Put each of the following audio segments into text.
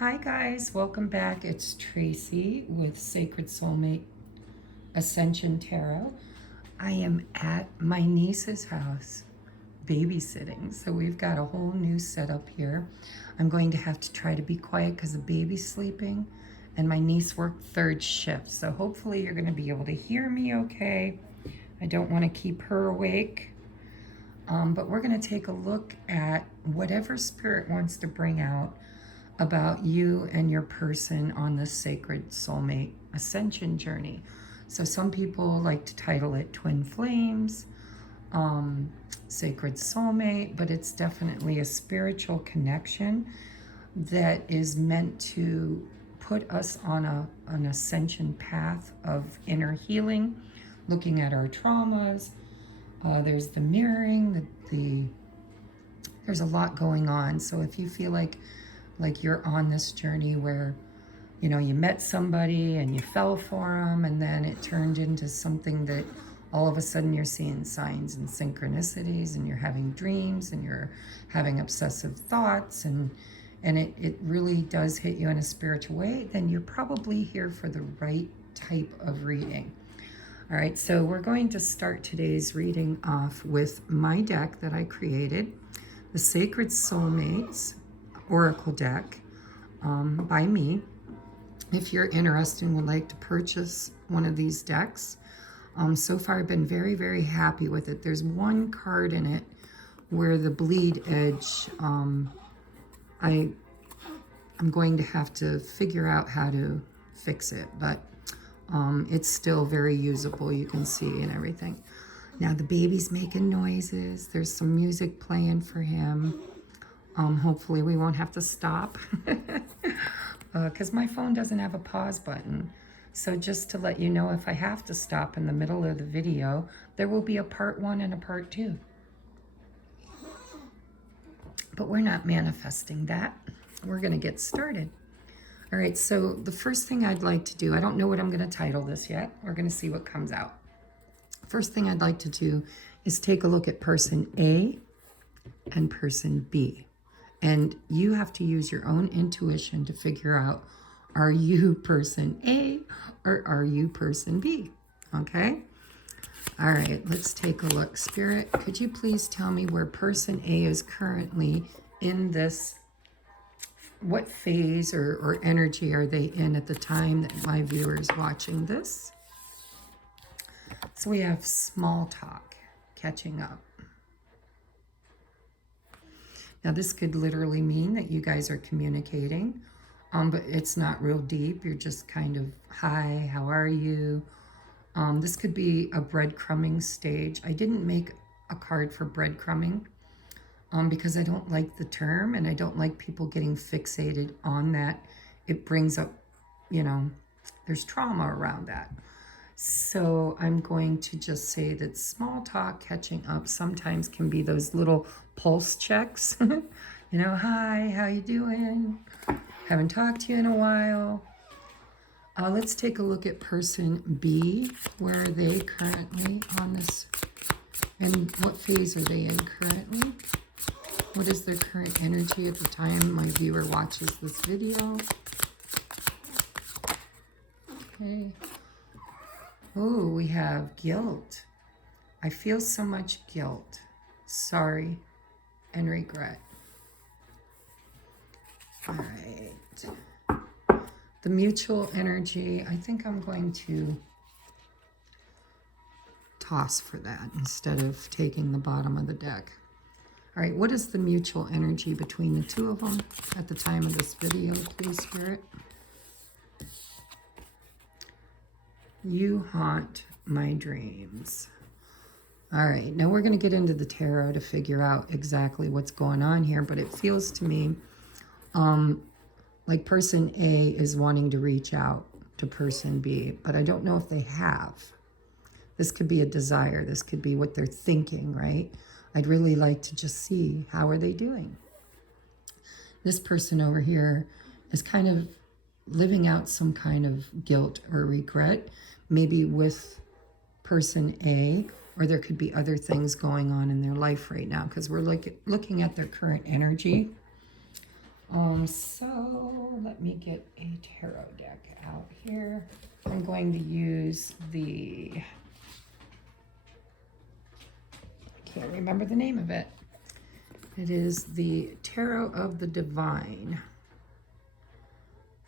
Hi guys, welcome back. It's Tracy with Sacred Soulmate Ascension Tarot. I am at my niece's house babysitting, so we've got a whole new setup here. I'm going to have to try to be quiet because the baby's sleeping and my niece worked third shift, so hopefully you're going to be able to hear me okay. I don't want to keep her awake, but we're going to take a look at whatever spirit wants to bring out about you and your person on this sacred soulmate ascension journey. So some people like to title it Twin Flames, Sacred Soulmate, but it's definitely a spiritual connection that is meant to put us on an ascension path of inner healing, looking at our traumas. There's the mirroring, there's a lot going on. So if you feel like you're on this journey where, you know, you met somebody and you fell for them and then it turned into something that all of a sudden you're seeing signs and synchronicities and you're having dreams and you're having obsessive thoughts and it really does hit you in a spiritual way, then you're probably here for the right type of reading. All right, so we're going to start today's reading off with my deck that I created, the Sacred Soulmates Oracle deck by me. If you're interested and would like to purchase one of these decks, so far I've been very, very happy with it. There's one card in it where the bleed edge, I'm going to have to figure out how to fix it, but it's still very usable, you can see, and everything. Now the baby's making noises. There's some music playing for him. Hopefully we won't have to stop because my phone doesn't have a pause button. So just to let you know, if I have to stop in the middle of the video, there will be a part 1 and a part 2. But we're not manifesting that. We're going to get started. All right, so the first thing I'd like to do, I don't know what I'm going to title this yet. We're going to see what comes out. First thing I'd like to do is take a look at person A and person B. And you have to use your own intuition to figure out, are you person A or are you person B? Okay? All right, let's take a look. Spirit, could you please tell me where person A is currently in this? What phase or energy are they in at the time that my viewer is watching this? So we have small talk, catching up. Now this could literally mean that you guys are communicating, but it's not real deep. You're just kind of, hi, how are you? This could be a breadcrumbing stage. I didn't make a card for breadcrumbing because I don't like the term and I don't like people getting fixated on that. It brings up, you know, there's trauma around that. So I'm going to just say that small talk, catching up, sometimes can be those little pulse checks. You know, hi, how you doing? Haven't talked to you in a while. Let's take a look at person B. Where are they currently on this? And what phase are they in currently? What is their current energy at the time my viewer watches this video? Okay. Oh, we have guilt. I feel so much guilt, sorry, and regret. All right. The mutual energy, I think I'm going to toss for that instead of taking the bottom of the deck. All right, what is the mutual energy between the two of them at the time of this video, please, Spirit? You haunt my dreams. All right, now we're going to get into the tarot to figure out exactly what's going on here, but it feels to me like person A is wanting to reach out to person B, but I don't know if they have. This could be a desire. This could be what they're thinking, right? I'd really like to just see, how are they doing? This person over here is kind of living out some kind of guilt or regret, maybe with person A, or there could be other things going on in their life right now because we're looking at their current energy. So let me get a tarot deck out here. I'm going to use the, I can't remember the name of it. It is the Tarot of the Divine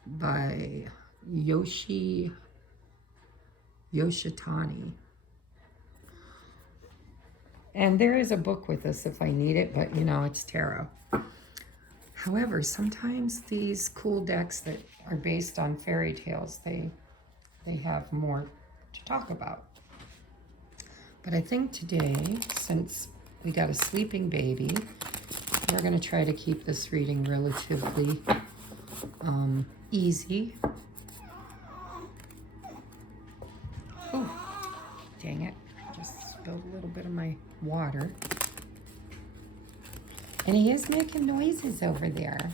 by Yoshitani. And there is a book with this if I need it, but you know, it's tarot. However, sometimes these cool decks that are based on fairy tales, they have more to talk about. But I think today, since we got a sleeping baby, we're going to try to keep this reading relatively easy. Oh, dang it. I just spilled a little bit of my water. And he is making noises over there.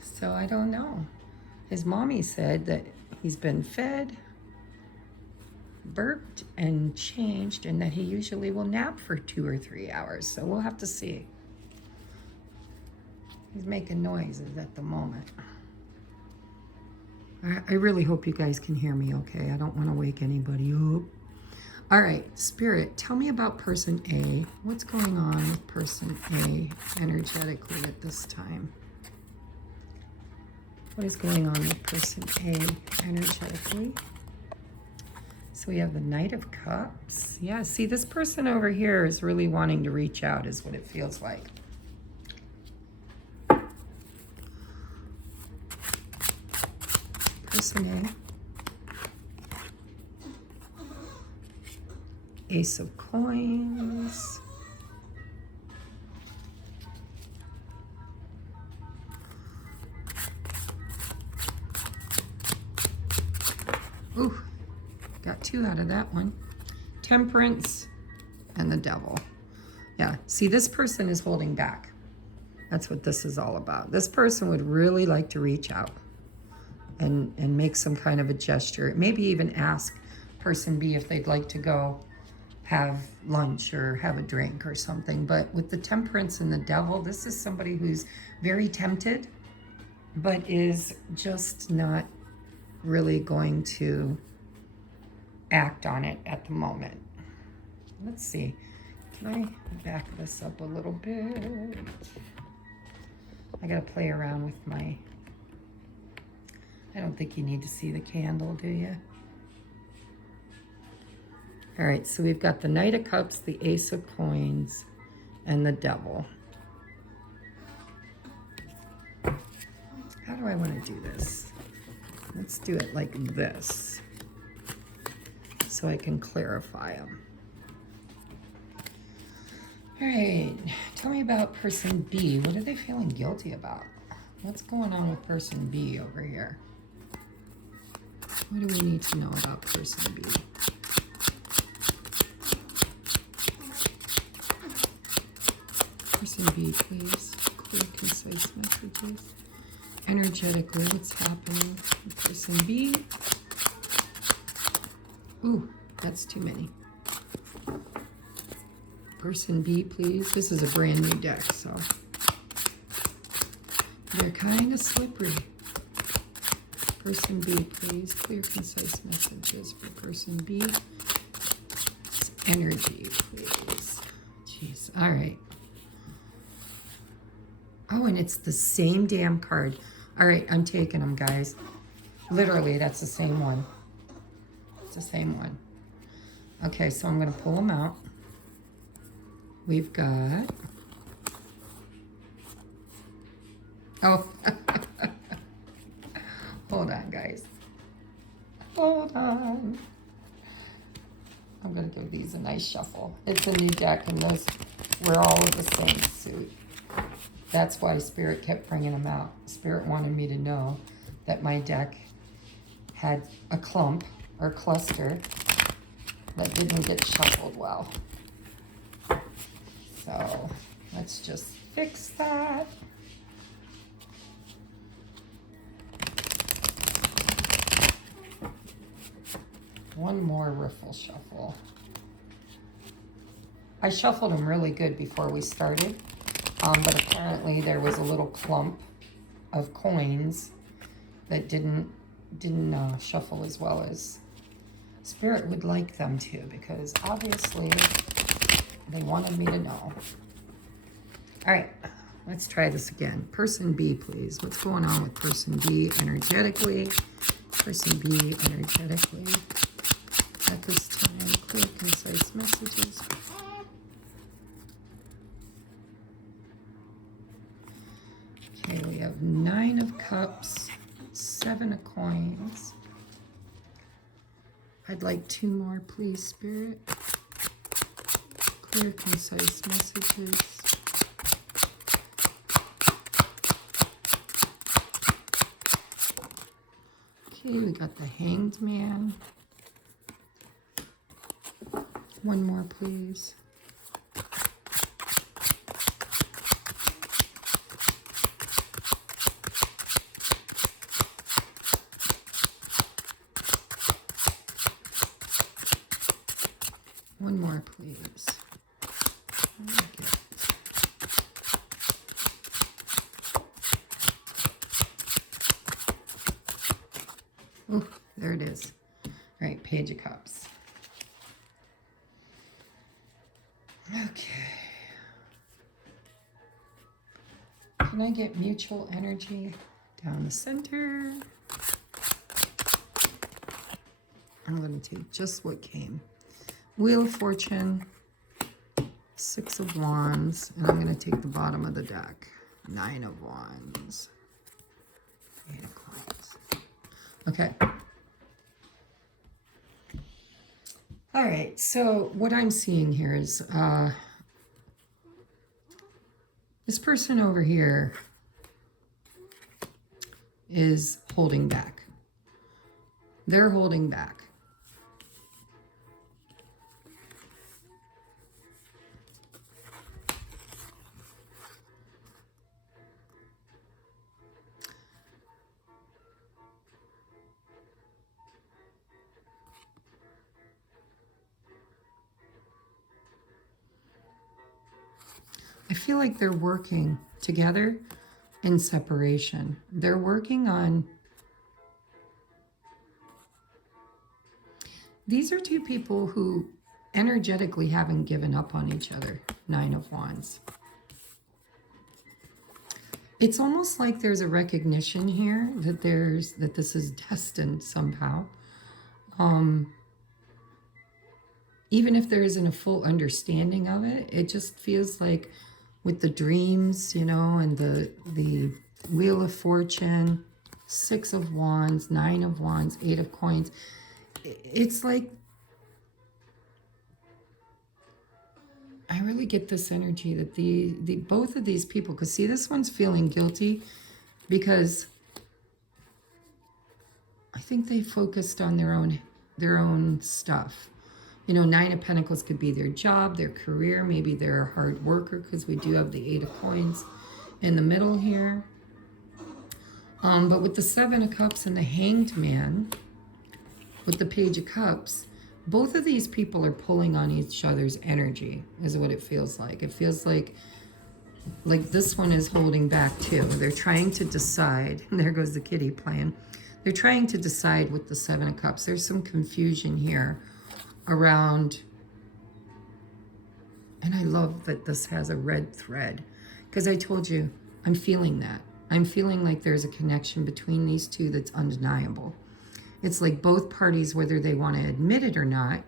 So I don't know. His mommy said that he's been fed, burped, and changed, and that he usually will nap for 2 or 3 hours. So we'll have to see. He's making noises at the moment. I really hope you guys can hear me okay. I don't want to wake anybody up. All right, Spirit, tell me about person A. What's going on with person A energetically at this time? What is going on with person A energetically? So we have the Knight of Cups. Yeah, see, this person over here is really wanting to reach out, is what it feels like. Person A. Ace of Coins. Ooh, got 2 out of that one. Temperance and the Devil. Yeah, see, this person is holding back. That's what this is all about. This person would really like to reach out and make some kind of a gesture. Maybe even ask person B if they'd like to go have lunch or have a drink or something. But with the Temperance and the Devil, this is somebody who's very tempted, but is just not really going to act on it at the moment. Let's see. Can I back this up a little bit? I gotta play around with my... I don't think you need to see the candle, do you? All right, so we've got the Knight of Cups, the Ace of Coins, and the Devil. How do I want to do this? Let's do it like this, so I can clarify them. All right, tell me about person B. What are they feeling guilty about? What's going on with person B over here? What do we need to know about person B? Person B, please. Clear, concise messages. Energetically, what's happening with person B? Ooh, that's too many. Person B, please. This is a brand new deck, so they're kind of slippery. Person B, please. Clear, concise messages for person B. Energy, please. Jeez. All right. Oh, and it's the same damn card. All right, I'm taking them, guys. Literally, that's the same one. It's the same one. Okay, so I'm going to pull them out. We've got... Oh, hold on, guys. Hold on. I'm going to give these a nice shuffle. It's a new deck, and those we're all in the same suit. That's why Spirit kept bringing them out. Spirit wanted me to know that my deck had a clump or cluster that didn't get shuffled well. So let's just fix that. One more riffle shuffle. I shuffled them really good before we started. But apparently there was a little clump of coins that didn't shuffle as well as Spirit would like them to, because obviously they wanted me to know. All right, let's try this again. Person B, please. What's going on with person B energetically? Person B energetically at this time. Clear, concise messages. Okay, we have 9 of Cups, 7 of Coins. I'd like 2 more, please, Spirit. Clear, concise messages. Okay, we got the Hanged Man. 1 more, please. One more, please. Oh, there it is. All right, Page of Cups. Okay. Can I get mutual energy down the center? I'm going to take just what came. Wheel of Fortune, 6 of Wands, and I'm going to take the bottom of the deck. 9 of Wands, 8 of Coins. Okay. All right, so what I'm seeing here is this person over here is holding back. They're holding back. I feel like they're working together in separation. They're working on... These are 2 people who energetically haven't given up on each other. 9 of Wands. It's almost like there's a recognition here that this is destined somehow. Even if there isn't a full understanding of it, it just feels like with the dreams, you know, and the Wheel of Fortune, 6 of Wands, 9 of Wands, 8 of Coins. It's like, I really get this energy that the both of these people, because see, this one's feeling guilty because I think they focused on their own stuff. You know, 9 of Pentacles could be their job, their career. Maybe they're a hard worker because we do have the 8 of Coins in the middle here. But with the 7 of Cups and the Hanged Man, with the Page of Cups, both of these people are pulling on each other's energy, is what it feels like. It feels like this one is holding back too. They're trying to decide. And there goes the kitty playing. They're trying to decide with the 7 of Cups. There's some confusion here around, and I love that this has a red thread, because I told you, I'm feeling that. I'm feeling like there's a connection between these 2 that's undeniable. It's like both parties, whether they want to admit it or not,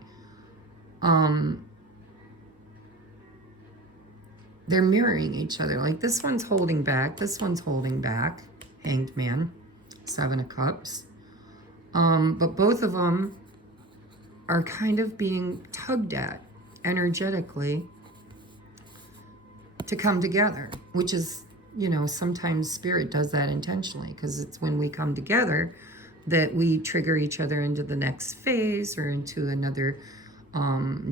they're mirroring each other. Like this one's holding back, this one's holding back. Hanged Man, 7 of Cups. But both of them are kind of being tugged at energetically to come together, which is, you know, sometimes Spirit does that intentionally, because it's when we come together that we trigger each other into the next phase or into another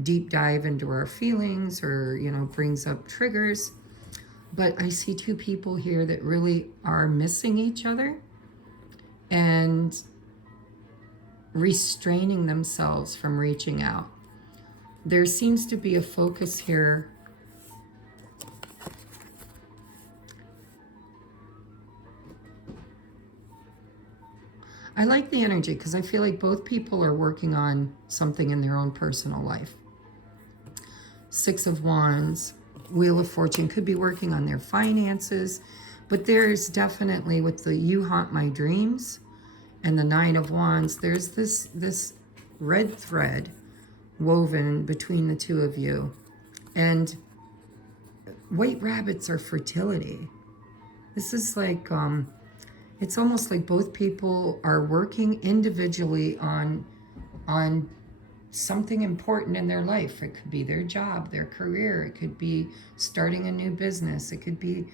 deep dive into our feelings, or, you know, brings up triggers. But I see 2 people here that really are missing each other and restraining themselves from reaching out. There seems to be a focus here I like the energy because I feel like both people are working on something in their own personal life. Six of Wands, Wheel of Fortune, could be working on their finances, but there's definitely, with the You Haunt My Dreams and the Nine of Wands, there's this red thread woven between the two of you. And white rabbits are fertility. This is like, it's almost like both people are working individually on something important in their life. It could be their job, their career. It could be starting a new business. It could be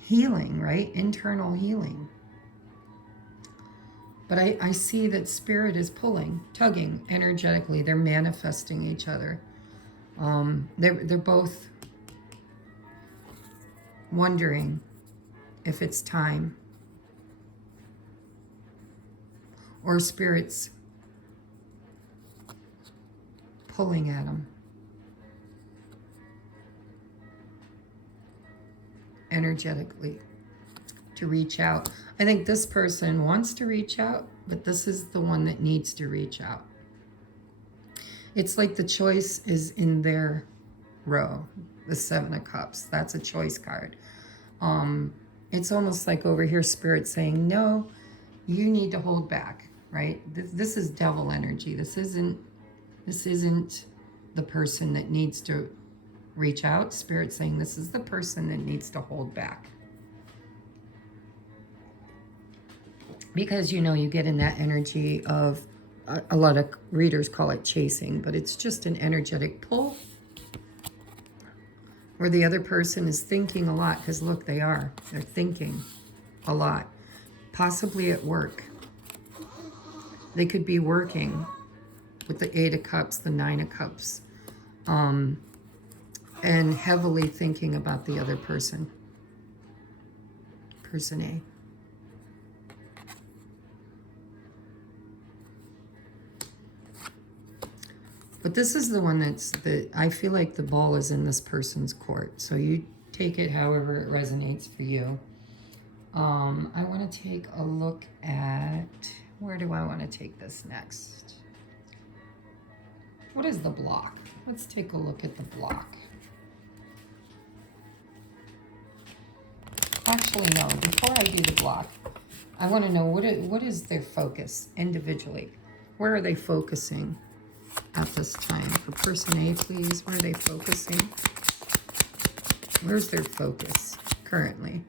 healing, right? Internal healing. But I see that Spirit is pulling, tugging energetically. They're manifesting each other. They're both wondering if it's time. Or Spirit's pulling at them energetically to reach out. I think this person wants to reach out, but this is the one that needs to reach out. It's like the choice is in their row, the Seven of Cups. That's a choice card. It's almost like over here Spirit saying, no, you need to hold back, right? This is devil energy. This isn't the person that needs to reach out. Spirit saying this is the person that needs to hold back. Because, you know, you get in that energy of, a lot of readers call it chasing, but it's just an energetic pull where the other person is thinking a lot, because look, they're thinking a lot, possibly at work. They could be working with the Eight of Cups, the Nine of Cups, and heavily thinking about the other person, person A. But this is the one I feel like the ball is in this person's court. So you take it however it resonates for you. I want to take a look at, where do I want to take this next? What is the block? Let's take a look at the block. Actually, no, before I do the block, I want to know what is their focus individually? Where are they focusing at this time? For person A, please, where are they focusing? Where's their focus currently?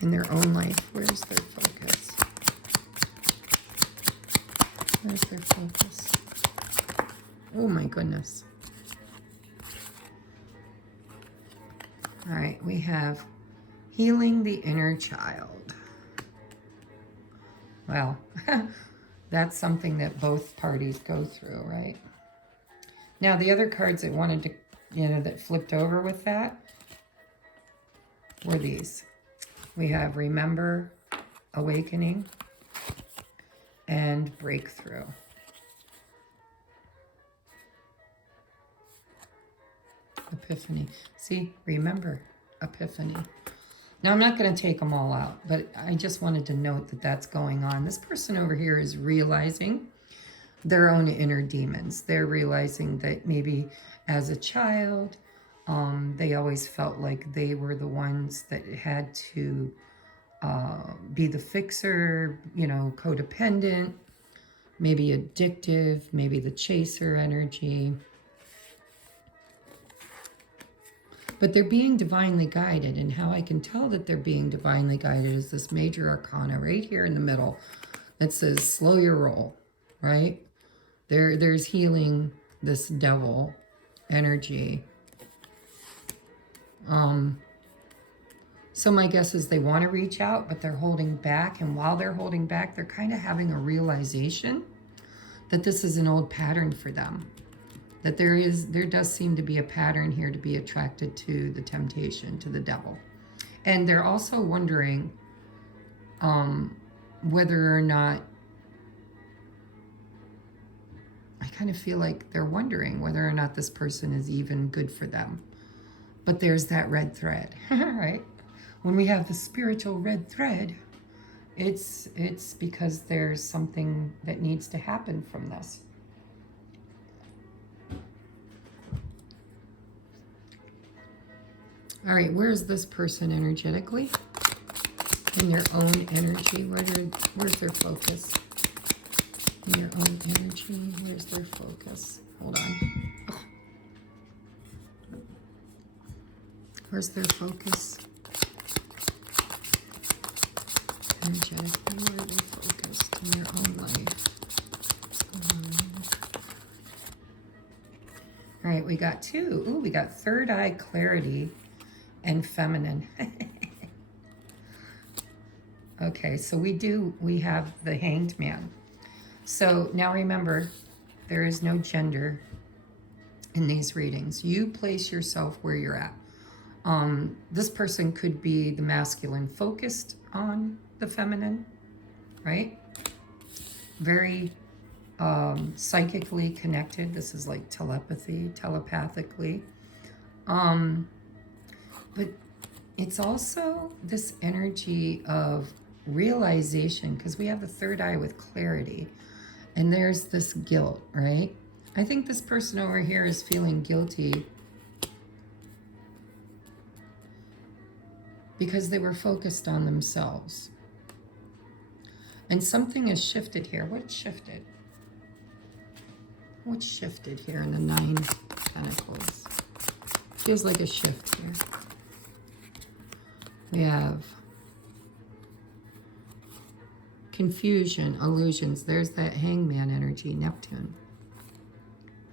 In their own life, where's their focus? Where's their focus? Oh my goodness. All right, we have healing the inner child. Well, that's something that both parties go through, right? Now, the other cards that wanted to, that flipped over with that were these. We have Remember, Awakening, and Breakthrough. Epiphany. See, Remember, Epiphany. Now, I'm not going to take them all out, but I just wanted to note that that's going on. This person over here is realizing their own inner demons. They're realizing that maybe as a child, they always felt like they were the ones that had to be the fixer, codependent, maybe addictive, maybe the chaser energy. But they're being divinely guided, and how I can tell that they're being divinely guided is this major arcana right here in the middle that says, slow your roll, right? There's healing this devil energy. So my guess is they want to reach out, but they're holding back, and while they're holding back, they're kind of having a realization that this is an old pattern for them. That there does seem to be a pattern here to be attracted to the temptation, to the devil. And they're also wondering whether or not, I kind of feel like they're wondering whether or not this person is even good for them. But there's that red thread, right? When we have the spiritual red thread, It's because there's something that needs to happen from this. All right, where's this person energetically? In your own energy, where's their focus? In your own energy, where's their focus? Hold on. Oh. Where's their focus? Energetically, where are they focused in their own life? What's going on? All right, we got two. Ooh, we got third eye clarity and feminine. Okay, so we have the Hanged Man. So now remember, there is no gender in these readings. You place yourself where you're at. This person could be the masculine focused on the feminine, right? Very psychically connected. This is like telepathy, telepathically. But it's also this energy of realization, because we have the third eye with clarity, and there's this guilt, right? I think this person over here is feeling guilty because they were focused on themselves. And something has shifted here. What shifted? What's shifted here in the 9 Pentacles? Feels like a shift here. We have confusion, illusions. There's that hangman energy, Neptune.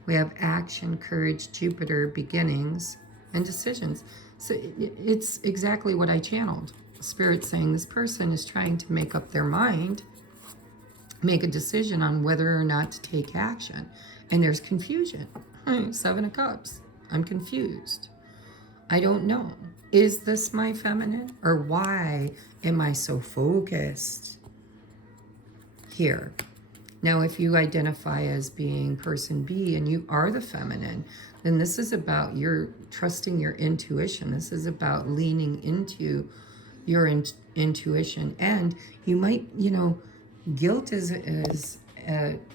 We have action, courage, Jupiter, beginnings, and decisions. So it's exactly what I channeled. Spirit saying this person is trying to make up their mind, make a decision on whether or not to take action. And there's confusion. 7 of Cups. I'm confused. I don't know. Is this my feminine? Or why am I so focused here? Now, if you identify as being person B and you are the feminine, then this is about your trusting your intuition. This is about leaning into your intuition. And you might, you know, guilt is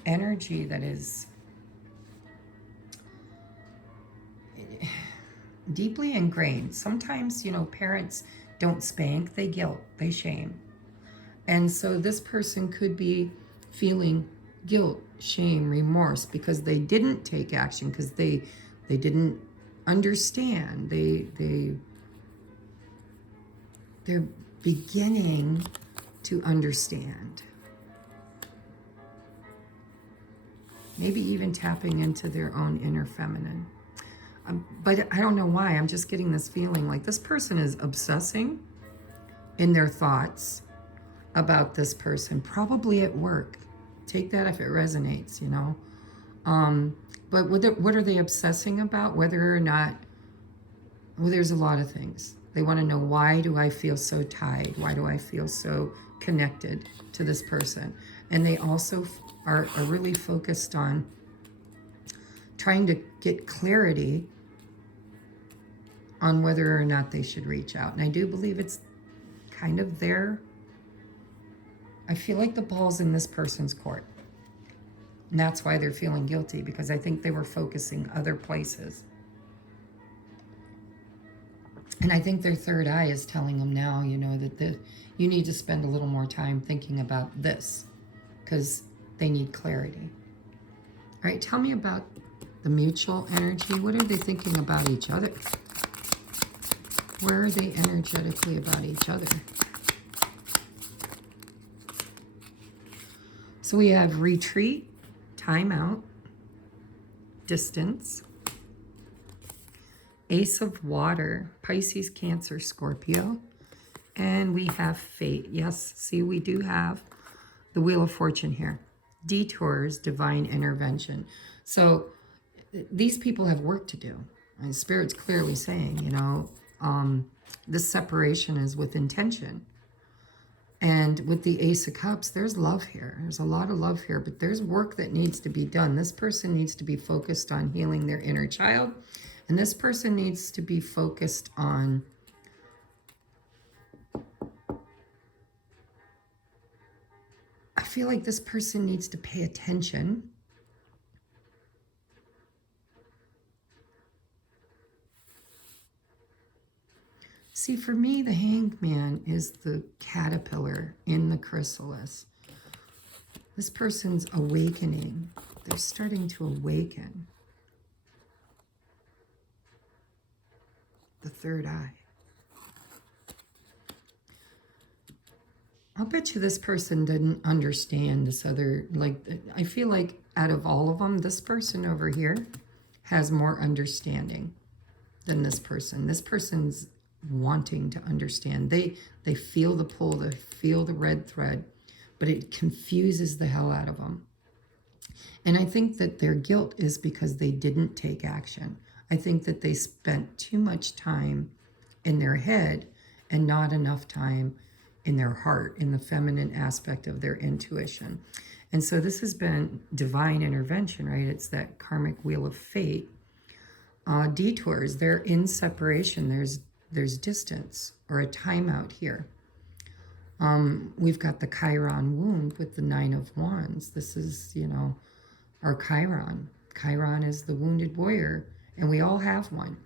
energy that is deeply ingrained. Sometimes, you know, parents don't spank, they guilt, they shame. And so this person could be feeling guilt, shame, remorse because they didn't take action, because they didn't understand. They're beginning to understand. Maybe even tapping into their own inner feminine. But I don't know why, I'm just getting this feeling like this person is obsessing in their thoughts about this person, probably at work. Take that if it resonates, you know. But what are they obsessing about? Whether or not, well, there's a lot of things. They want to know, why do I feel so tied? Why do I feel so connected to this person? And they also are really focused on trying to get clarity on whether or not they should reach out. And I do believe it's kind of there. I feel like the ball's in this person's court. And that's why they're feeling guilty, because I think they were focusing other places. And I think their third eye is telling them now, you know, that you need to spend a little more time thinking about this, because they need clarity. All right, tell me about the mutual energy. What are they thinking about each other? Where are they energetically about each other? So we have retreat, time out, distance, Ace of Water, Pisces, Cancer, Scorpio, and we have fate. Yes, see, we do have the Wheel of Fortune here. Detours, divine intervention. So these people have work to do. And Spirit's clearly saying, you know, this separation is with intention. And with the Ace of Cups, there's love here. There's a lot of love here, but there's work that needs to be done. This person needs to be focused on healing their inner child. And this person needs to be focused on feel like this person needs to pay attention. See, for me, the Hanged Man is the caterpillar in the chrysalis. This person's awakening. They're starting to awaken. The third eye. I'll bet you this person didn't understand this other, like, I feel like out of all of them, this person over here has more understanding than this person. This person's wanting to understand. They feel the pull, they feel the red thread, but it confuses the hell out of them. And I think that their guilt is because they didn't take action. I think that they spent too much time in their head and not enough time in their heart, in the feminine aspect of their intuition. And so this has been divine intervention, right? It's that karmic wheel of fate. Detours, they're in separation. There's distance or a timeout here. We've got the Chiron wound with the Nine of Wands. This is, you know, our Chiron. Chiron is the wounded warrior, and we all have one,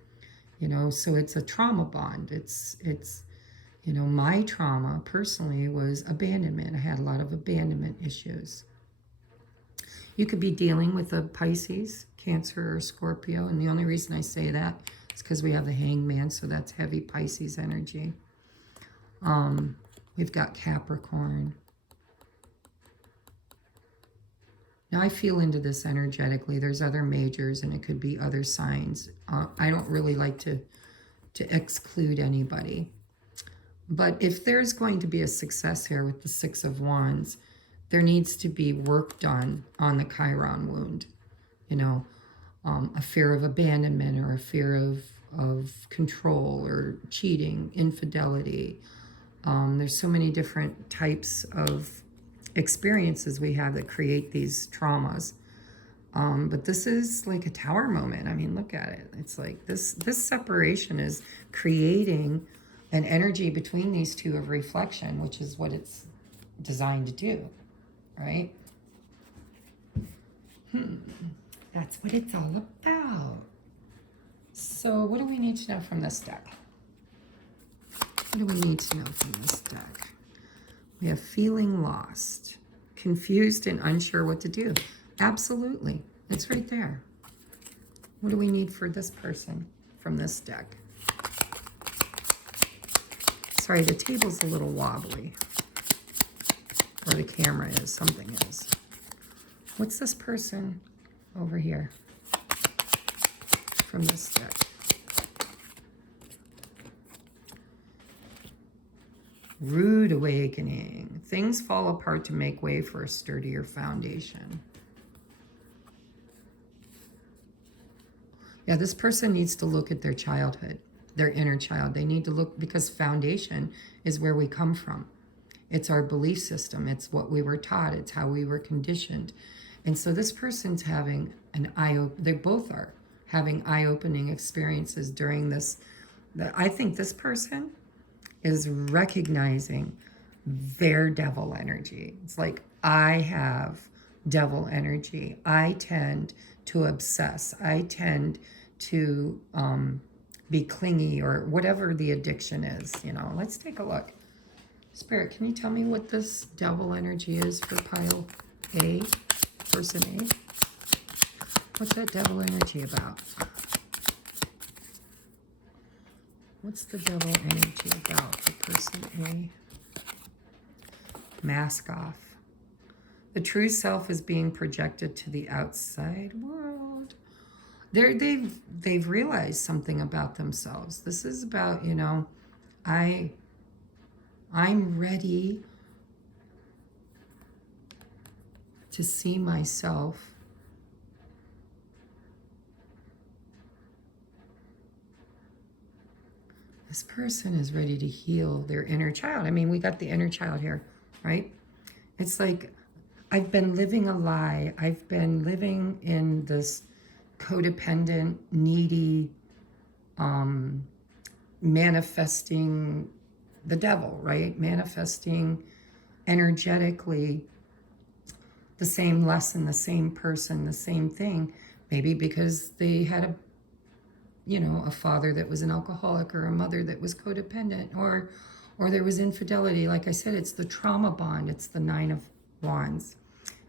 you know, so it's a trauma bond. It's you know, my trauma personally was abandonment. I had a lot of abandonment issues. You could be dealing with a Pisces, Cancer, or Scorpio, and the only reason I say that is because we have the Hanged Man, so that's heavy Pisces energy. We've got Capricorn. Now, I feel into this energetically. There's other majors, and it could be other signs. I don't really like to exclude anybody. But if there's going to be a success here with the Six of Wands, there needs to be work done on the Chiron wound. You know, a fear of abandonment or a fear of control or cheating, infidelity. There's so many different types of experiences we have that create these traumas. But this is like a tower moment. I mean, look at it. It's like this separation is creating an energy between these two of reflection, which is what it's designed to do, right? That's what it's all about. So what do we need to know from this deck? What do we need to know from this deck? We have feeling lost, confused and unsure what to do. Absolutely. It's right there. What do we need for this person from this deck? Sorry, the table's a little wobbly. Or the camera is, something is. What's this person over here from this deck? Rude awakening. Things fall apart to make way for a sturdier foundation. Yeah, this person needs to look at their childhood, their inner child. They need to look, because foundation is where we come from. It's our belief system. It's what we were taught. It's how we were conditioned. And so this person's having an they both are having eye-opening experiences during this. I think this person is recognizing their devil energy. It's like, I have devil energy. I tend to obsess. I tend to be clingy, or whatever the addiction is. You know, let's take a look. Spirit, can you tell me what this devil energy is for pile A, person A? What's that devil energy about? What's the devil energy about for person A? Mask off. The true self is being projected to the outside world. They've realized something about themselves. This is about, you know, I'm ready to see myself this person is ready to heal their inner child. I mean, we got the inner child here, right? It's like, I've been living a lie. I've been living in this codependent, needy, manifesting the devil, right? Manifesting energetically the same lesson, the same person, the same thing, maybe because they had a, you know, a father that was an alcoholic, or a mother that was codependent, or there was infidelity. Like I said, it's the trauma bond. It's the Nine of Wands.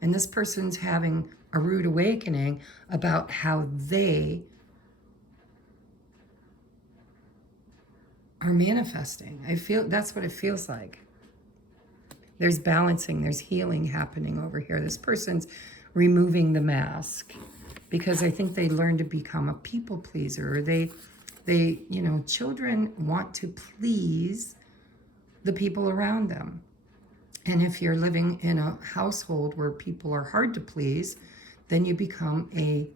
And this person's having a rude awakening about how they are manifesting. I feel that's what it feels like. There's balancing, there's healing happening over here. This person's removing the mask because I think they learned to become a people pleaser. Or they, you know, children want to please the people around them. And if you're living in a household where people are hard to please, then you become a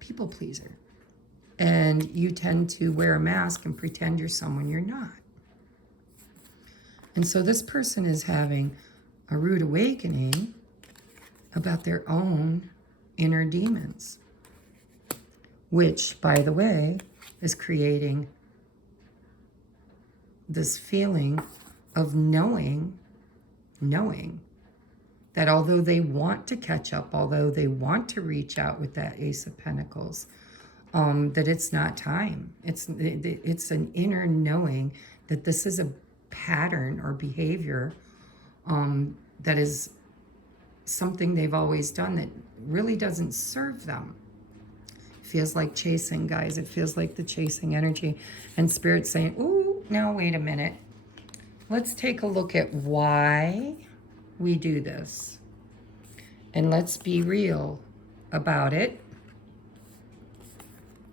people pleaser. And you tend to wear a mask and pretend you're someone you're not. And so this person is having a rude awakening about their own inner demons, which, by the way, is creating this feeling of knowing that although they want to catch up, although they want to reach out with that Ace of Pentacles, that it's not time. It's an inner knowing that this is a pattern or behavior that is something they've always done that really doesn't serve them. It feels like chasing, guys. It feels like the chasing energy. And Spirit's saying, ooh, now wait a minute. Let's take a look at why we do this. And let's be real about it.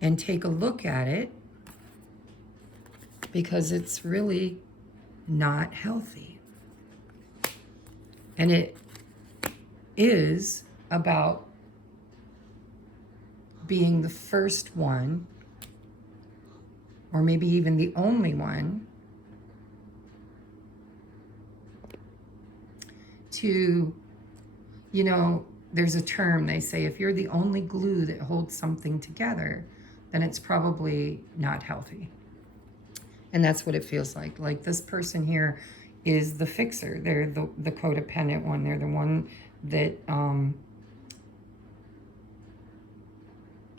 And take a look at it, because it's really not healthy. And it is about being the first one, or maybe even the only one, to, you know, there's a term, they say, if you're the only glue that holds something together, then it's probably not healthy. And that's what it feels like. Like this person here is the fixer. They're the codependent one. They're the one that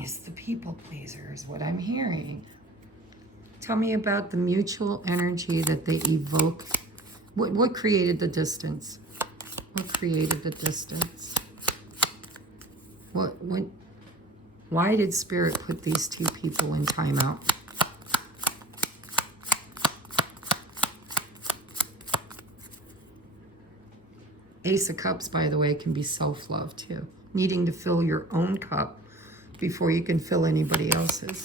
is the people pleaser, is what I'm hearing. Tell me about the mutual energy that they evoke. What created the distance? What created the distance? Why did Spirit put these two people in timeout? Ace of Cups, by the way, can be self-love too. Needing to fill your own cup before you can fill anybody else's.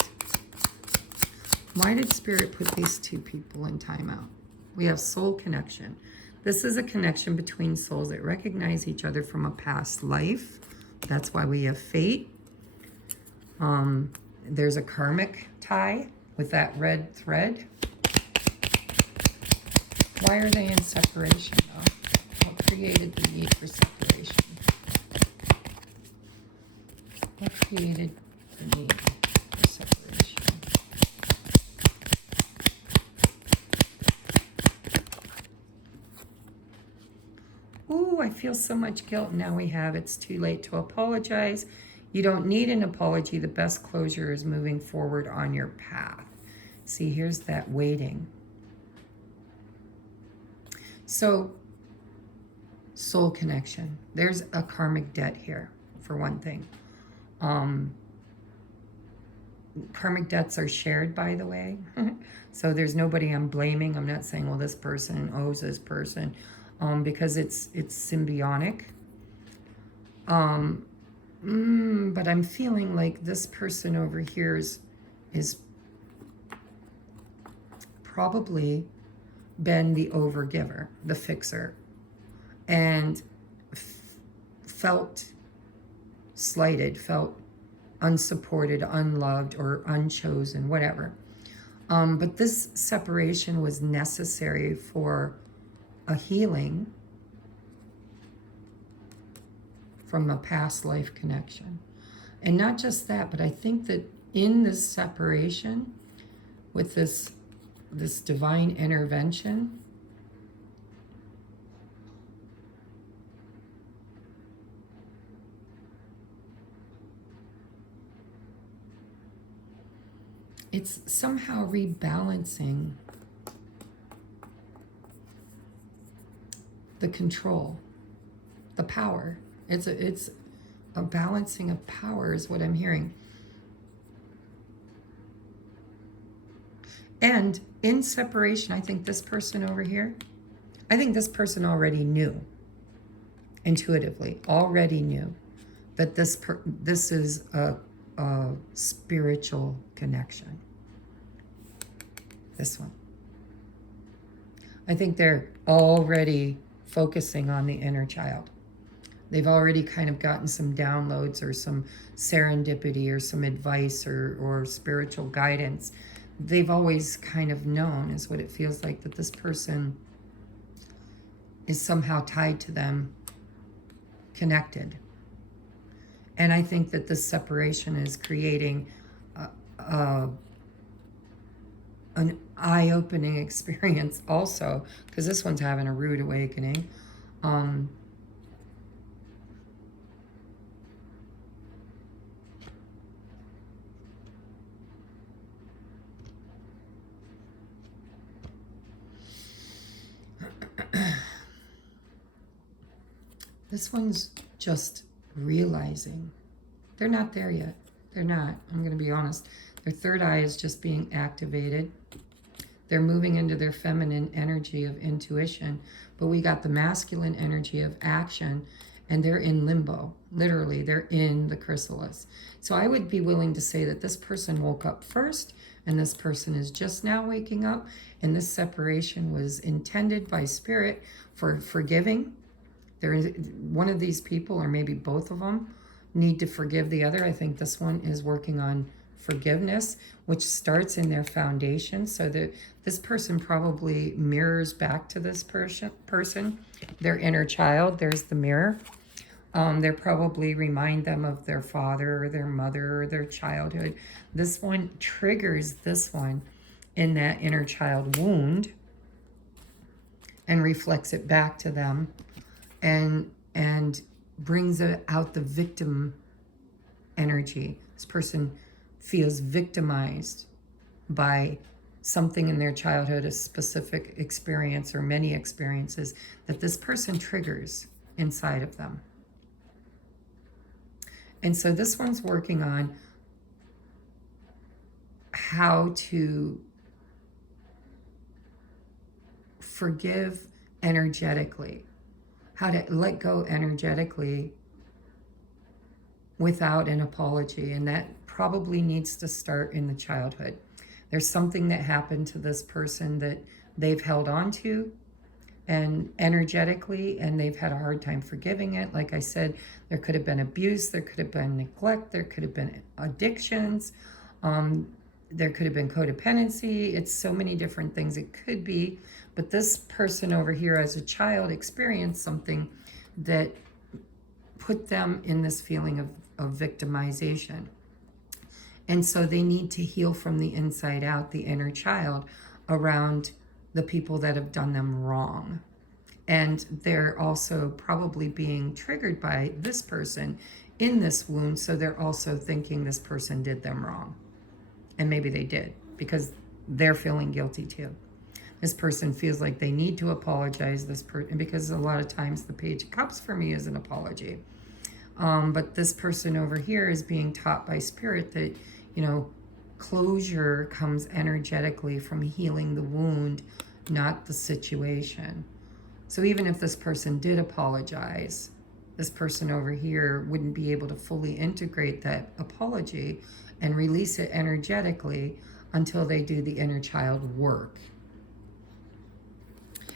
Why did Spirit put these two people in timeout? We have soul connection. This is a connection between souls that recognize each other from a past life. That's why we have fate. There's a karmic tie with that red thread. Why are they in separation, though? What created the need for separation? What created the need for separation? Ooh, I feel so much guilt. Now we have it's too late to apologize. You don't need an apology. The best closure is moving forward on your path. See, here's that waiting. So, soul connection. There's a karmic debt here, for one thing. Karmic debts are shared, by the way. So there's nobody I'm blaming. I'm not saying, well, this person owes this person, because it's symbiotic. But I'm feeling like this person over here is probably been the overgiver, the fixer, and felt slighted, felt unsupported, unloved, or unchosen, whatever. But this separation was necessary for a healing from a past life connection. And not just that, but I think that in this separation, with this divine intervention, it's somehow rebalancing the control, the power. It's a balancing of power is what I'm hearing. And in separation, I think this person over here, I think this person already knew, intuitively, already knew that this is a spiritual connection. This one. I think they're already focusing on the inner child. They've already kind of gotten some downloads or some serendipity or some advice or spiritual guidance. They've always kind of known, is what it feels like, that this person is somehow tied to them, connected. And I think that this separation is creating an eye-opening experience also, because this one's having a rude awakening. This one's just realizing. They're not there yet. They're not. I'm going to be honest. Their third eye is just being activated. They're moving into their feminine energy of intuition. But we got the masculine energy of action, and they're in limbo. Literally, they're in the chrysalis. So I would be willing to say that this person woke up first, and this person is just now waking up. And this separation was intended by Spirit for forgiving. There is one of these people, or maybe both of them, need to forgive the other. I think this one is working on forgiveness, which starts in their foundation, so that this person probably mirrors back to this person, their inner child. There's the mirror. They probably remind them of their father or their mother or their childhood. This one triggers this one in that inner child wound and reflects it back to them, and brings out the victim energy. This person feels victimized by something in their childhood, a specific experience or many experiences that this person triggers inside of them. And so this one's working on how to forgive energetically, how to let go energetically without an apology. And that probably needs to start in the childhood. There's something that happened to this person that they've held on to and energetically, and they've had a hard time forgiving it. Like I said, there could have been abuse, there could have been neglect, there could have been addictions, there could have been codependency. It's so many different things it could be. But this person over here as a child experienced something that put them in this feeling of victimization. And so they need to heal from the inside out, the inner child, around the people that have done them wrong. And they're also probably being triggered by this person in this wound. So they're also thinking this person did them wrong. And maybe they did, because they're feeling guilty too. This person feels like they need to apologize this person, because a lot of times the Page of Cups for me is an apology. But this person over here is being taught by Spirit that, you know, closure comes energetically from healing the wound, not the situation. So even if this person did apologize, this person over here wouldn't be able to fully integrate that apology and release it energetically until they do the inner child work.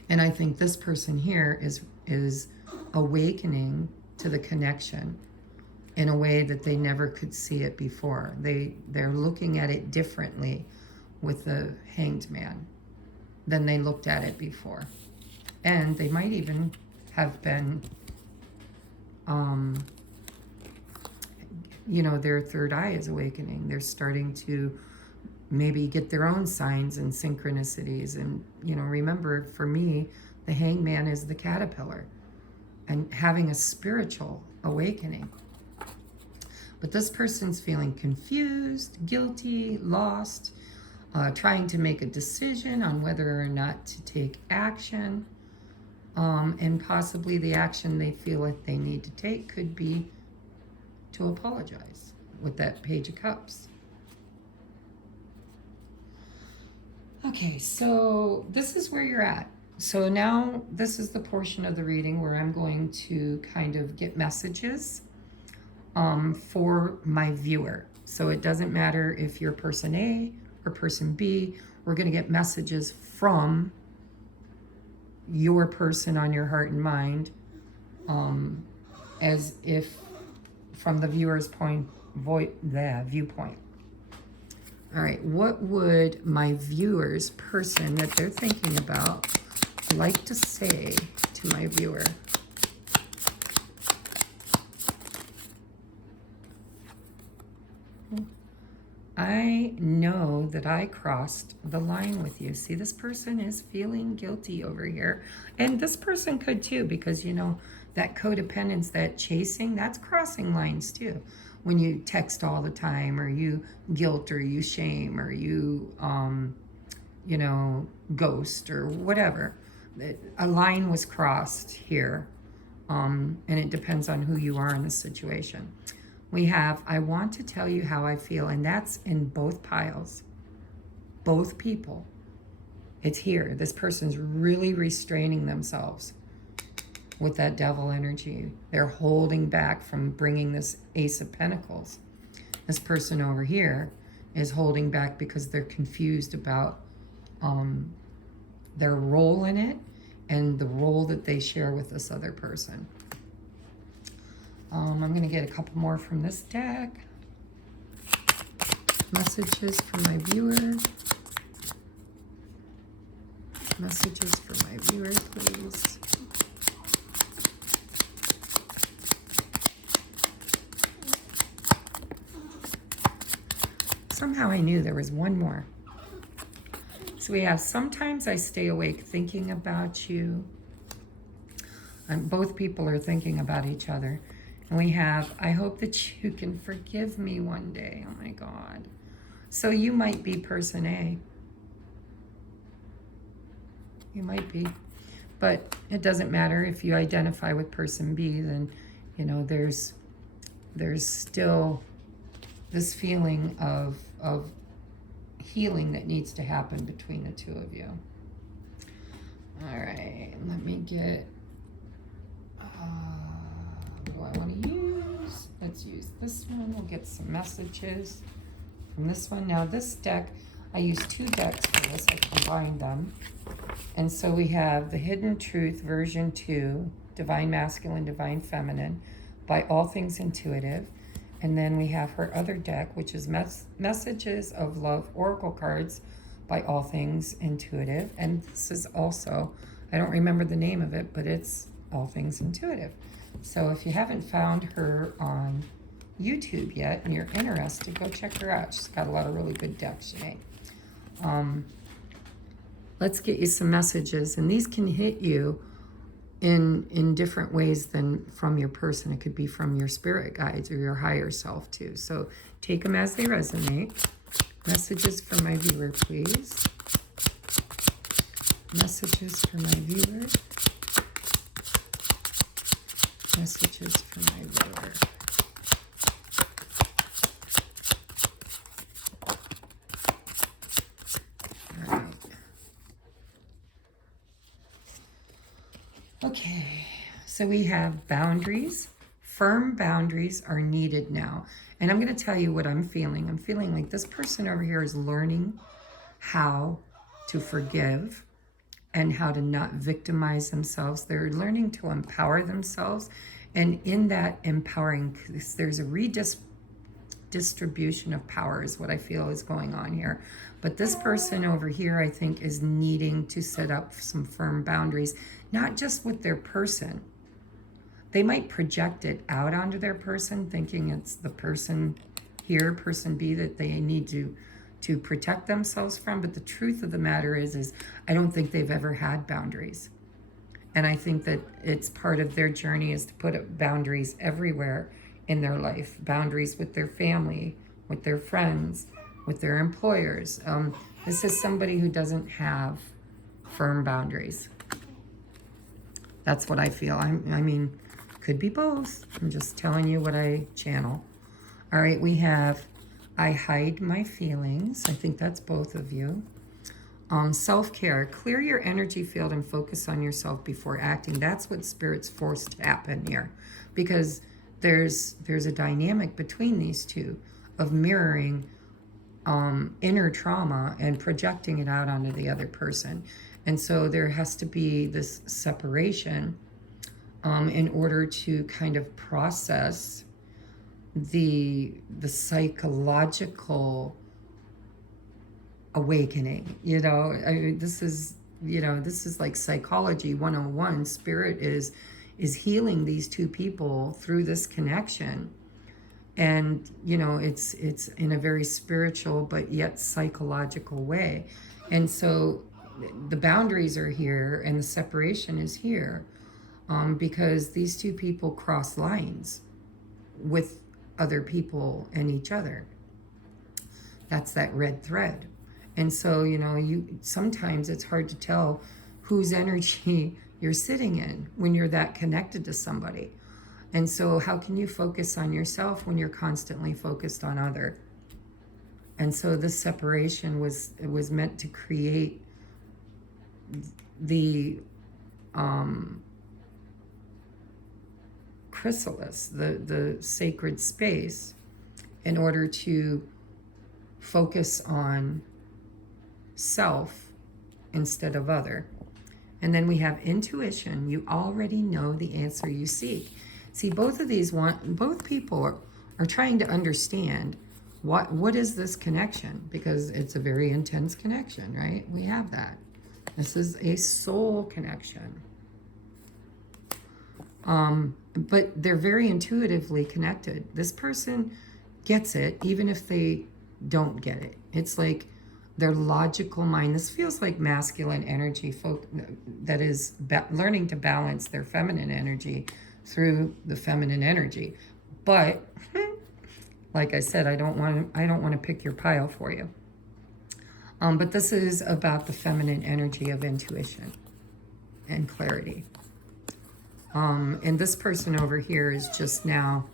And I think this person here is awakening to the connection in a way that they never could see it before. They're looking at it differently with the Hanged Man than they looked at it before. And they might even have been, you know, their third eye is awakening. They're starting to maybe get their own signs and synchronicities. And, you know, remember, for me, the Hangman is the caterpillar and having a spiritual awakening. But this person's feeling confused, guilty, lost. trying to make a decision on whether or not to take action. And possibly the action they feel like they need to take could be to apologize with that Page of Cups. Okay, so this is where you're at. So now this is the portion of the reading where I'm going to kind of get messages for my viewer. So it doesn't matter if you're person A or person B, we're going to get messages from your person on your heart and mind, as if from the viewer's viewpoint. All right, what would my viewer's person that they're thinking about like to say to my viewer? I know that I crossed the line with you. See, this person is feeling guilty over here. And this person could too, because, you know, that codependence, that chasing, that's crossing lines too. When you text all the time, or you guilt, or you shame, or you, you know, ghost, or whatever. A line was crossed here. And it depends on who you are in the situation. We have, I want to tell you how I feel, and that's in both piles. Both people. It's here. This person's really restraining themselves with that devil energy. They're holding back from bringing this Ace of Pentacles. This person over here is holding back because they're confused about their role in it and the role that they share with this other person. I'm going to get a couple more from this deck. Messages for my viewer. Messages for my viewer, please. Somehow I knew there was one more. So we have, sometimes I stay awake thinking about you. And both people are thinking about each other. And we have, I hope that you can forgive me one day. Oh my God. So you might be person A. You might be. But it doesn't matter if you identify with person B, then, you know, there's still this feeling of healing that needs to happen between the two of you. All right, let me get, what do I want to use? Let's use this one. We'll get some messages from this one. Now this deck, I used two decks for this. I combined them. And so we have the Hidden Truth version 2, Divine Masculine, Divine Feminine, by All Things Intuitive. And then we have her other deck, which is Messages of Love Oracle cards by All Things Intuitive. And this is also, I don't remember the name of it, but it's All Things Intuitive. So if you haven't found her on YouTube yet and you're interested, go check her out. She's got a lot of really good decks she made. Let's get you some messages, and these can hit you in different ways than from your person. It could be from your spirit guides or your higher self too. So take them as they resonate. Messages for my viewer, please. Messages for my viewer. Messages for my viewer. Okay, so we have boundaries. Firm boundaries are needed now. And I'm going to tell you what I'm feeling. I'm feeling like this person over here is learning how to forgive and how to not victimize themselves. They're learning to empower themselves. And in that empowering, there's a redistribution of power is what I feel is going on here. But this person over here, I think, is needing to set up some firm boundaries, not just with their person. They might project it out onto their person, thinking it's the person here, person B, that they need to protect themselves from. But the truth of the matter is I don't think they've ever had boundaries. And I think that it's part of their journey is to put up boundaries everywhere in their life. Boundaries with their family, with their friends, with their employers. This is somebody who doesn't have firm boundaries. That's what I feel. I mean, could be both. I'm just telling you what I channel. All right, we have I hide my feelings. I think that's both of you. Self-care. Clear your energy field and focus on yourself before acting. That's what Spirit's forced to happen here. Because there's a dynamic between these two of mirroring inner trauma and projecting it out onto the other person. And so there has to be this separation in order to kind of process the psychological awakening. You know, I mean, this is like psychology 101. Spirit is healing these two people through this connection. And, you know, it's in a very spiritual but yet psychological way. And so the boundaries are here and the separation is here because these two people cross lines with other people and each other. That's that red thread. And so, you know, sometimes it's hard to tell whose energy you're sitting in when you're that connected to somebody. And so how can you focus on yourself when you're constantly focused on other? And so this separation was meant to create the chrysalis, the sacred space, in order to focus on self instead of other. And then we have intuition. You already know the answer you seek. See, both people are trying to understand what is this connection, because it's a very intense connection, right? We have that. This is a soul connection. But they're very intuitively connected. This person gets it, even if they don't get it. It's like their logical mind. This feels like masculine energy, that is learning to balance their feminine energy through the feminine energy. But like I said, I don't want to pick your pile for you. But this is about the feminine energy of intuition and clarity. And this person over here is just now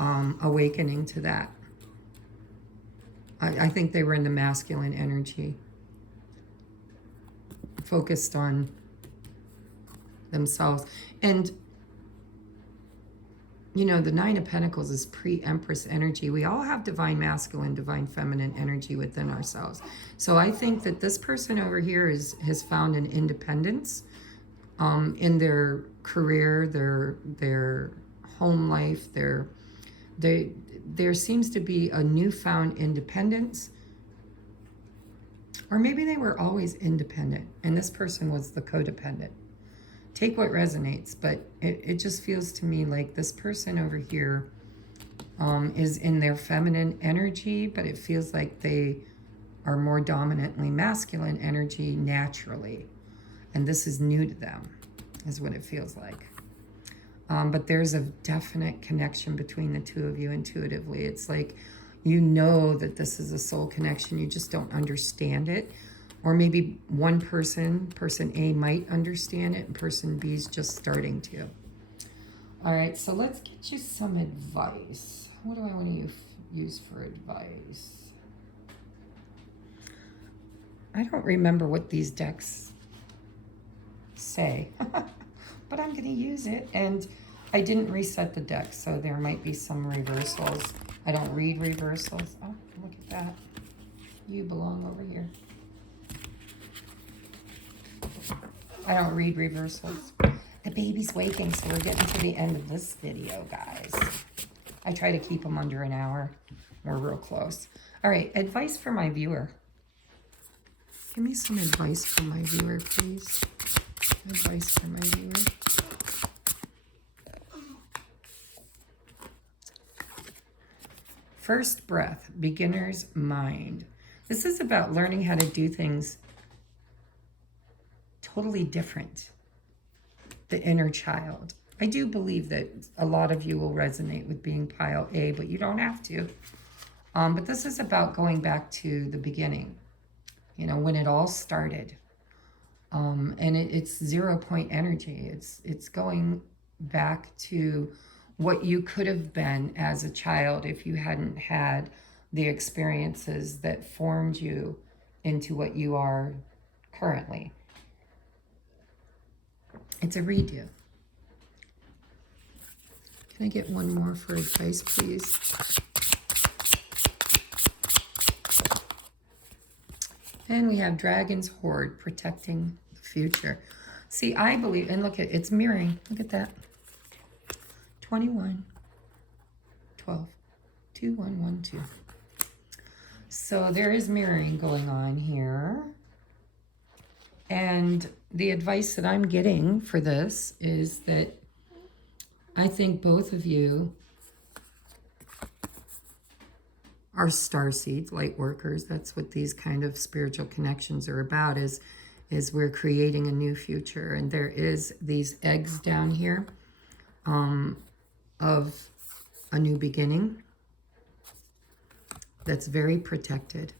awakening to that. I think they were in the masculine energy, focused on themselves. And, you know, the Nine of Pentacles is pre-Empress energy. We all have divine masculine, divine feminine energy within ourselves. So I think that this person over here has found an independence in their career, their home life, there seems to be a newfound independence. Or maybe they were always independent and this person was the codependent. Take what resonates, but it just feels to me like this person over here is in their feminine energy, but it feels like they are more dominantly masculine energy naturally. And this is new to them, is what it feels like. But there's a definite connection between the two of you intuitively. It's like, you know that this is a soul connection. You just don't understand it. Or maybe one person A might understand it, and person B is just starting to. All right, so let's get you some advice. What do I want to use for advice? I don't remember what these decks say, but I'm going to use it. And I didn't reset the deck, so there might be some reversals. I don't read reversals. Oh, look at that. You belong over here. I don't read reversals. The baby's waking, so we're getting to the end of this video, guys. I try to keep them under an hour. We're real close. All right, advice for my viewer. Give me some advice for my viewer, please. Advice for my viewer. First breath, beginner's mind. This is about learning how to do things totally different. The inner child. I do believe that a lot of you will resonate with being pile A, but you don't have to. But this is about going back to the beginning. you know, when it all started. And it's 0 point energy. It's going back to what you could have been as a child if you hadn't had the experiences that formed you into what you are currently. It's a redo. Can I get one more for advice, please? And we have Dragon's Horde, protecting the future. See, I believe, and look at it's mirroring. Look at that. 21, 12, 2, 1, 1, 2. So there is mirroring going on here. And the advice that I'm getting for this is that I think both of you are starseeds, light workers. That's what these kind of spiritual connections are about, is we're creating a new future. And there is these eggs down here of a new beginning that's very protected.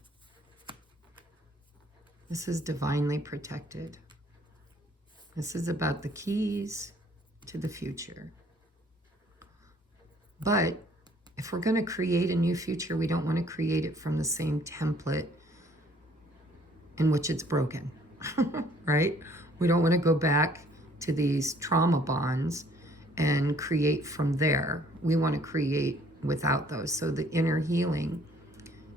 This is divinely protected. This is about the keys to the future. But if we're going to create a new future, we don't want to create it from the same template in which it's broken, right? We don't want to go back to these trauma bonds and create from there. We want to create without those. So the inner healing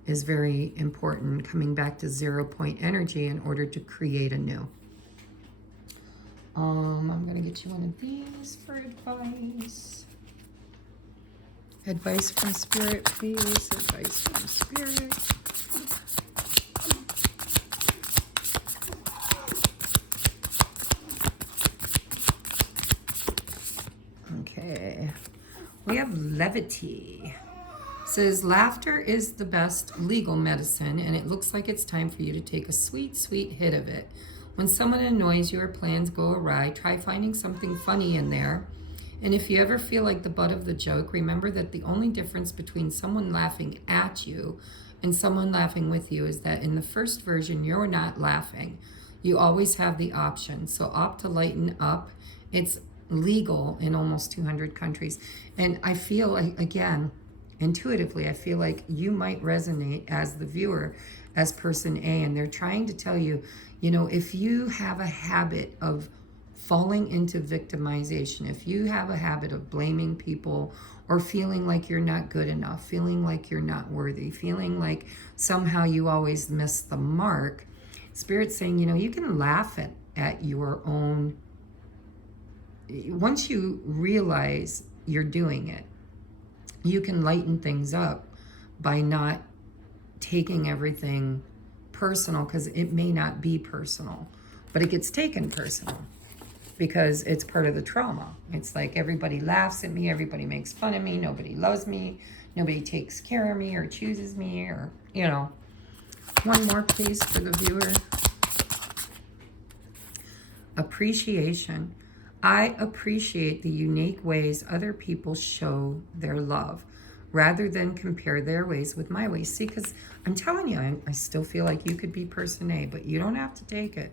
is very important, coming back to 0 point energy in order to create anew. I'm going to get you one of these for advice. Advice from Spirit, please. Advice from Spirit. Okay. We have levity. Says, laughter is the best legal medicine, and it looks like it's time for you to take a sweet, sweet hit of it. When someone annoys you or plans go awry, try finding something funny in there. And if you ever feel like the butt of the joke, remember that the only difference between someone laughing at you and someone laughing with you is that in the first version, you're not laughing. You always have the option. So opt to lighten up. It's legal in almost 200 countries. And I feel, again, intuitively, I feel like you might resonate as the viewer, as person A, and they're trying to tell you, you know, if you have a habit of falling into victimization, if you have a habit of blaming people or feeling like you're not good enough, feeling like you're not worthy, feeling like somehow you always miss the mark, Spirit's saying, you know, you can laugh at your own. Once you realize you're doing it, you can lighten things up by not taking everything personal, because it may not be personal, but it gets taken personal because it's part of the trauma. It's like everybody laughs at me, everybody makes fun of me, nobody loves me, nobody takes care of me or chooses me, or, you know. One more, please, for the viewer. Appreciation. I appreciate the unique ways other people show their love rather than compare their ways with my ways. See, because I'm telling you, I still feel like you could be person A, but you don't have to take it.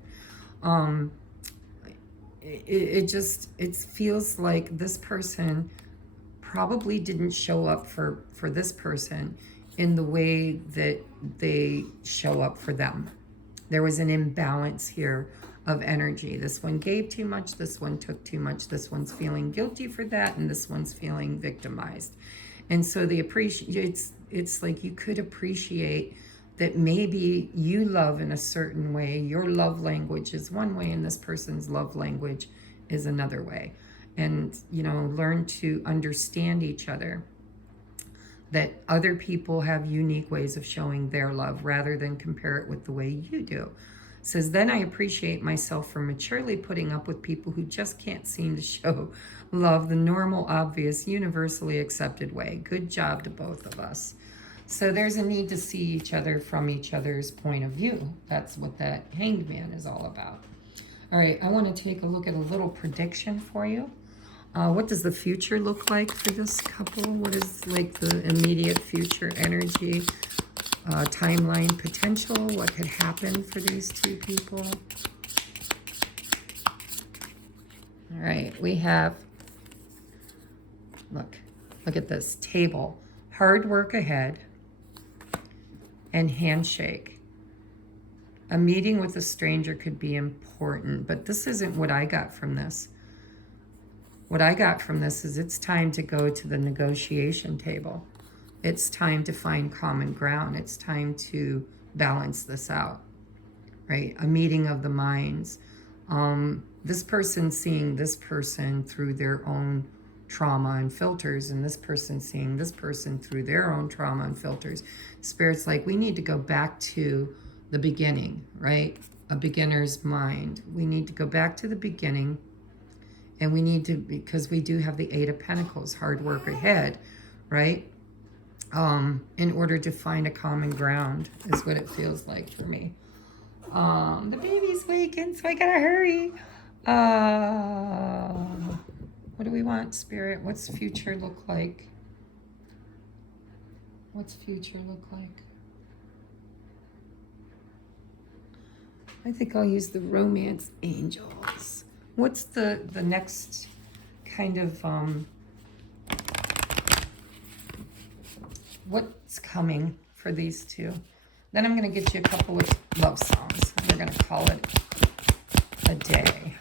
It feels like this person probably didn't show up for this person in the way that they show up for them. There was an imbalance here of energy. This one gave too much, this one took too much, this one's feeling guilty for that, and this one's feeling victimized. And so it's like you could appreciate that maybe you love in a certain way, your love language is one way, and this person's love language is another way. And, you know, learn to understand each other, that other people have unique ways of showing their love rather than compare it with the way you do. It says, then I appreciate myself for maturely putting up with people who just can't seem to show love the normal, obvious, universally accepted way. Good job to both of us. So there's a need to see each other from each other's point of view. That's what that Hanged Man is all about. All right, I want to take a look at a little prediction for you. What does the future look like for this couple? What is like the immediate future energy? timeline potential, what could happen for these two people. All right, we have, look at this table. Hard work ahead and handshake. A meeting with a stranger could be important, but this isn't what I got from this. What I got from this is it's time to go to the negotiation table. It's time to find common ground. It's time to balance this out, right? A meeting of the minds. This person seeing this person through their own trauma and filters, and this person seeing this person through their own trauma and filters. Spirit's like, we need to go back to the beginning, right? A beginner's mind. We need to go back to the beginning, and we need to, because we do have the Eight of Pentacles, hard work ahead, right? In order to find a common ground is what it feels like for me. The baby's waking, so I gotta hurry. What do we want, Spirit? What's future look like? What's future look like? I think I'll use the romance angels. What's the next kind of, what's coming for these two? Then I'm going to get you a couple of love songs. We're going to call it a day.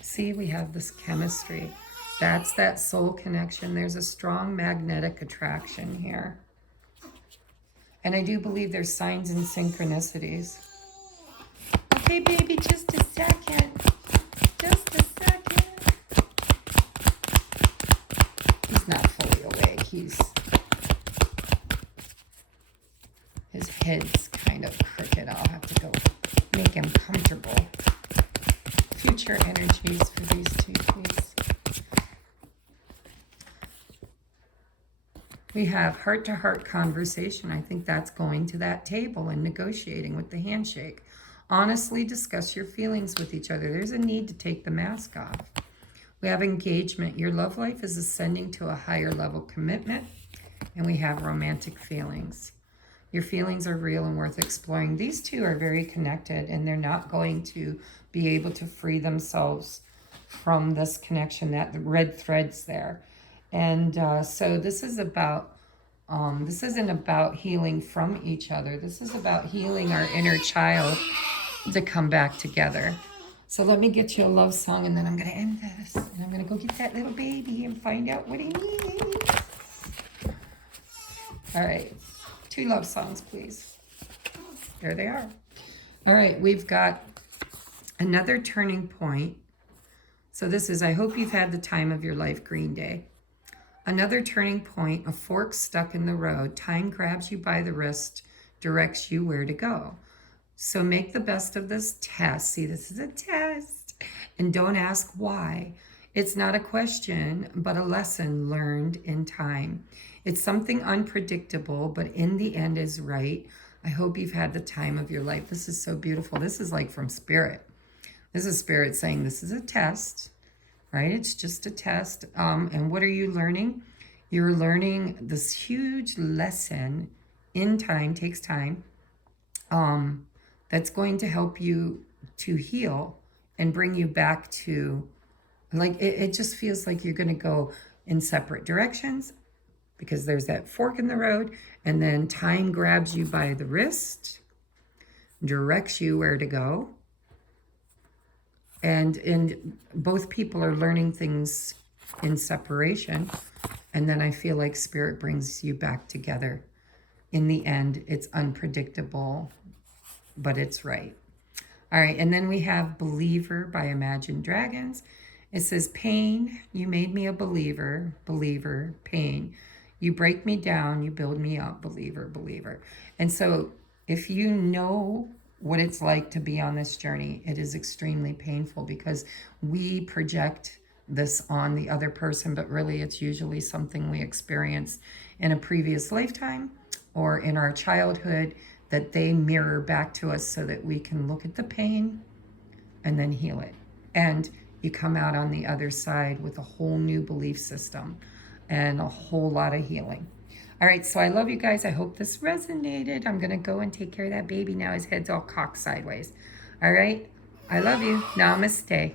See, we have this chemistry. That's that soul connection. There's a strong magnetic attraction here. And I do believe there's signs and synchronicities. Okay, baby, just a second. Just a second. He's not fully awake. His head's kind of crooked. I'll have to go make him comfortable. Future energies for these two, please. We have heart-to-heart conversation. I think that's going to that table and negotiating with the handshake. Honestly discuss your feelings with each other. There's a need to take the mask off. We have engagement. Your love life is ascending to a higher level commitment. And we have romantic feelings. Your feelings are real and worth exploring. These two are very connected, and they're not going to be able to free themselves from this connection, that the red thread's there. And so this is about, this isn't about healing from each other. This is about healing our inner child to come back together. So let me get you a love song, and then I'm going to end this. And I'm going to go get that little baby and find out what he needs. All right. 2 love songs, please. There they are. All right, we've got another turning point. So this is, I hope you've had the time of your life, Green Day. Another turning point, a fork stuck in the road. Time grabs you by the wrist, directs you where to go. So make the best of this test. See, this is a test. And don't ask why. It's not a question, but a lesson learned in time. It's something unpredictable, but in the end is right. I hope you've had the time of your life. This is so beautiful. This is like from Spirit. This is Spirit saying this is a test, right? It's just a test. And what are you learning? You're learning this huge lesson in time, takes time, that's going to help you to heal and bring you back to, like, it just feels like you're going to go in separate directions, because there's that fork in the road, and then time grabs you by the wrist, directs you where to go. And both people are learning things in separation. And then I feel like Spirit brings you back together. In the end, it's unpredictable, but it's right. All right, and then we have Believer by Imagine Dragons. It says, pain, you made me a believer, believer, pain. You break me down, you build me up, believer, believer. And so if you know what it's like to be on this journey, it is extremely painful, because we project this on the other person, but really it's usually something we experienced in a previous lifetime or in our childhood that they mirror back to us so that we can look at the pain and then heal it. And you come out on the other side with a whole new belief system and a whole lot of healing. All right, so I love you guys. I hope this resonated. I'm going to go and take care of that baby now. His head's all cocked sideways. All right, I love you. Namaste.